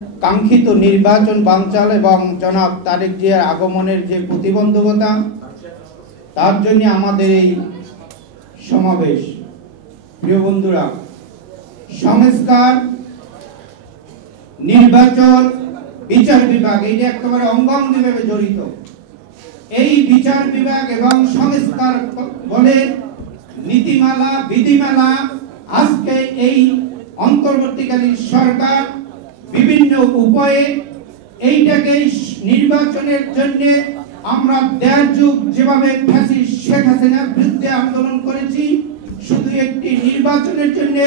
কাঙ্ক্ষিত নির্বাচন বানচাল এবং জনাব তারেক জিয়ার আগমনের যে প্রতিবন্ধকতা, তার জন্য আমাদের এই সমাবেশ। প্রিয় বন্ধুরা, সংস্কার, নির্বাচন, বিচার বিভাগ এইটা একেবারে অঙ্গাঙ্গিভাবে জড়িত। এই বিচার বিভাগ এবং সংস্কার বলে নীতিমালা, বিধিমালা আজকে এই অন্তর্বর্তীকালীন সরকার বিভিন্ন উপায়ে এইটাকে নির্বাচনের জন্য আমরা ১.৫ যুগ যেভাবে ফ্যাসিস্ট শেখ হাসিনার বিরুদ্ধে আন্দোলন করেছি, শুধু একটি নির্বাচনের জন্য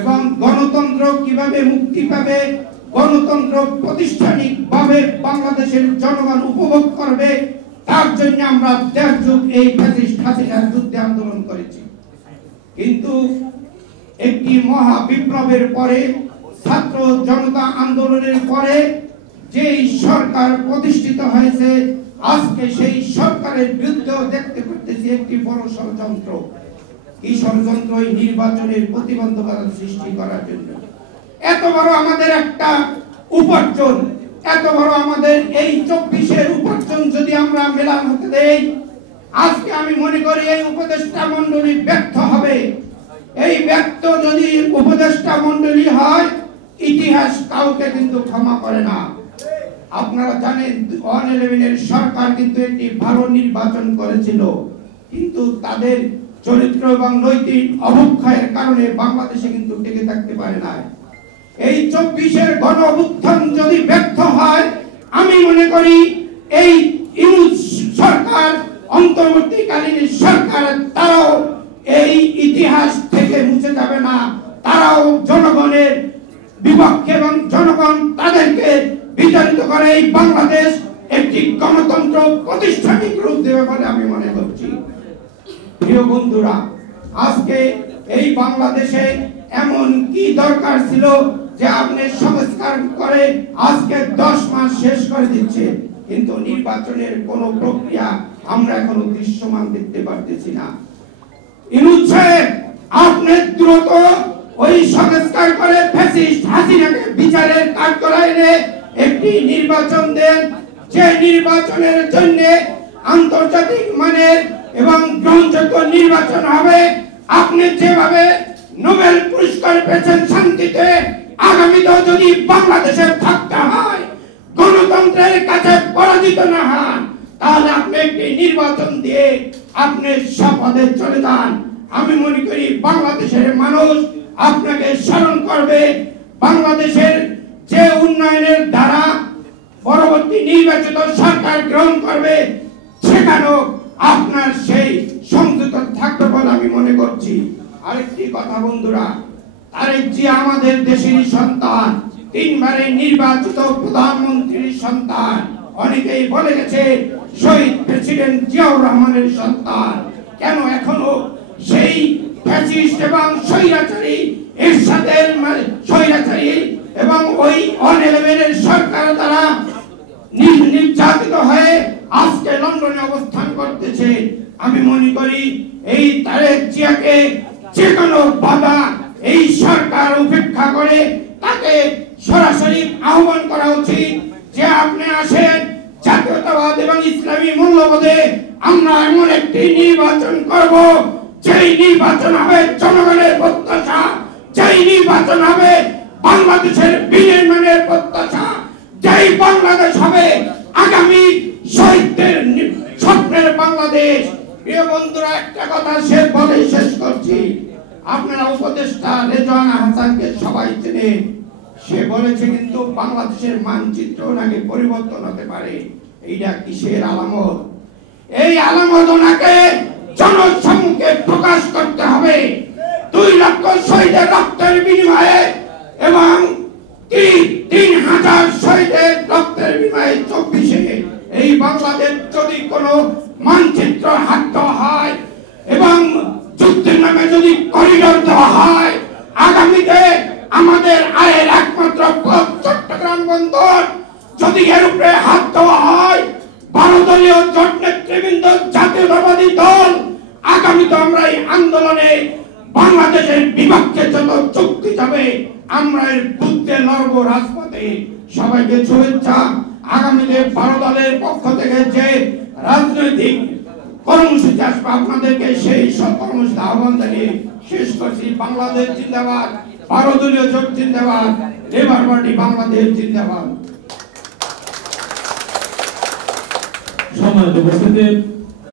এবং গণতন্ত্র কিভাবে মুক্তি পাবে, গণতন্ত্র প্রতিষ্ঠানিকভাবে বাংলাদেশের জনগণ উপভোগ করবে, তার জন্য আমরা ১.৫ যুগ এই ফ্যাসিস্ট হাসিনার বিরুদ্ধে আন্দোলন করেছি। কিন্তু একটি মহা বিপ্লবের পরে, ছাত্র জনতা আন্দোলনের পরে যেই সরকার প্রতিষ্ঠিত হয়েছে, আজকে সেই সরকারের বিরুদ্ধেও দেখতে পাচ্ছি একটি বড় ষড়যন্ত্র। এই ষড়যন্ত্র এই নির্বাচনের প্রতিবন্ধকতা সৃষ্টি করার জন্য। এত বড় আমাদের একটা উপার্জন, এত বড় আমাদের এই ২৪-এর উপার্জন যদি আমরা মেলান হতে দেই, আজকে আমি মনে করি এই উপদেষ্টা মণ্ডলী ব্যর্থ হবে। এই ব্যর্থ যদি উপদেষ্টা মণ্ডলী হয়, ইতিহাস কাউকে কিন্তু ক্ষমা করে না। আপনারা জানেন 111-এর সরকার কিন্তু একটি ভালো নির্বাচন করেছিল, কিন্তু তাদের চরিত্র এবং নৈতিক অবক্ষয়ের কারণে বাংলাদেশে কিন্তু টিকে থাকতে পারে না। এই ২৪-এর গণ অভ্যুত্থান যদি ব্যর্থ হয়, আমি মনে করি এই ইউনুস সরকার, অন্তর্বর্তীকালীন সরকার, তারাও এই ইতিহাস থেকে মুছে যাবে না। তারাও জনগণের বিপক্ষে এবং জনগণ তাদেরকে বিতাড়িত করে এই বাংলাদেশ একটি গণতন্ত্র প্রতিষ্ঠানিক রূপ দেবে বলে আমি মনে করছি। প্রিয় বন্ধুরা, আজকে এই বাংলাদেশে এমন কি দরকার ছিল যে আপনি সংস্কার করে আজকে 10 মাস শেষ করে দিচ্ছে, কিন্তু নির্বাচনের কোন প্রক্রিয়া আমরা এখনো দৃশ্যমান দেখতে পারতেছি না। ইউনুস সাহেব, আপনি দ্রুত ওই সংস্কার করে ফ্যাসিস্ট হাসিনাকে বিচারের কাঠগড়ায় এনে একটি নির্বাচন দেন, যে নির্বাচনের জন্য আন্তর্জাতিক মানের এবং গ্রহণযোগ্য নির্বাচন হবে। আপনি যেভাবে নোবেল পুরস্কার পেয়েছেন শান্তিতে, আগামীতেও যদি বাংলাদেশে থাকতে হয়, গণতন্ত্রের কাছে পরাজিত না হন, তাহলে আপনি একটি নির্বাচন দিয়ে আপনি শপথে চলে যান। আমি মনে করি বাংলাদেশের মানুষ আপনাকে স্মরণ করবে। বাংলাদেশের যে উন্নয়নের দ্বারা পরবর্তী নির্বাচিত সরকার গ্রহণ করবে, সেখানেও আপনার সেই সংযুক্ত থাকবে বলে আমি মনে করছি। আরেকটি কথা বন্ধুরা, তারেক জিয়া আমাদের দেশেরই সন্তান, 3 বারে নির্বাচিত প্রধানমন্ত্রীর সন্তান। অনেকেই বলে গেছে শহীদ প্রেসিডেন্ট জিয়াউর রহমানের সন্তান। কেন এখনো সেই ফ্যাসিস্ট এবং স্বৈরাচারী এরশাদের স্বৈরাচারী এবং ওই 111-এর সরকার দ্বারা নির্যাতিত হয়ে আজকে লন্ডনে অবস্থান করতেছে? আমি মনে করি এই তারেক জিয়াকে যে কোনো বাধা এই সরকার উপেক্ষা করে তাকে সরাসরি আহ্বান করা উচিত যে আপনি আসেন, জাতীয়তাবাদ এবং ইসলামী মূল্যবোধে আমরা এমন একটি নির্বাচন করব, যেই নির্বাচন হবে জনগণের প্রত্যাশা, যেই নির্বাচন হবে বাংলাদেশের বিনির্মাণের প্রত্যাশা, যেই বাংলাদেশ হবে আগামী শহীদদের স্বপ্নের বাংলাদেশ। প্রিয় বন্ধুরা, একটা কথা বলে শেষ করছি। আপনারা উপদেষ্টা রেজওয়ানা হাসানকে সবাই চেনেন। সে বলেছে কিন্তু বাংলাদেশের মানচিত্র নাকি পরিবর্তন হতে পারে। এইটা কিসের আলামত? এই আলামত ওনাকে জনসম্মুখে প্রকাশ করতে হবে। 2 লক্ষ শহীদের রক্তের বিনিময়ে এবং 3,000 শহীদের রক্তের বিনিময়ে 24-এ এই বাংলাদেশ যদি কোনো মানচিত্র হাঁটতে হয় এবং যুদ্ধের নামে যদি করিডোর দেওয়া হয়, আগামীতে আমাদের আয়ের একমাত্র পথ চট্টগ্রাম বন্দর, যদি এর উপরে হাত দেওয়া হয়, 12 দলীয় জোট নেতৃবৃন্দ, জাতীয়তাবাদী দল, আগামীতে আমরা এই আন্দোলনে বাংলাদেশের বিপক্ষে যত চুক্তি যাবে আমরা এর বুদ্ধে লড়বো রাজপথে। সবাইকে শুভেচ্ছা। আগামীতে 12 দলের পক্ষ থেকে যে রাজনৈতিক কর্মসূচি আসবে আপনাদেরকে সেই সব কর্মসূচি আহ্বান জানিয়ে শেষ করছি। বাংলাদেশ জিন্দাবাদ, 12 দলীয় জোট জিন্দাবাদ, লেবার পার্টি বাংলাদেশ জিন্দাবাদ। সম্মানিত উপস্থিতি,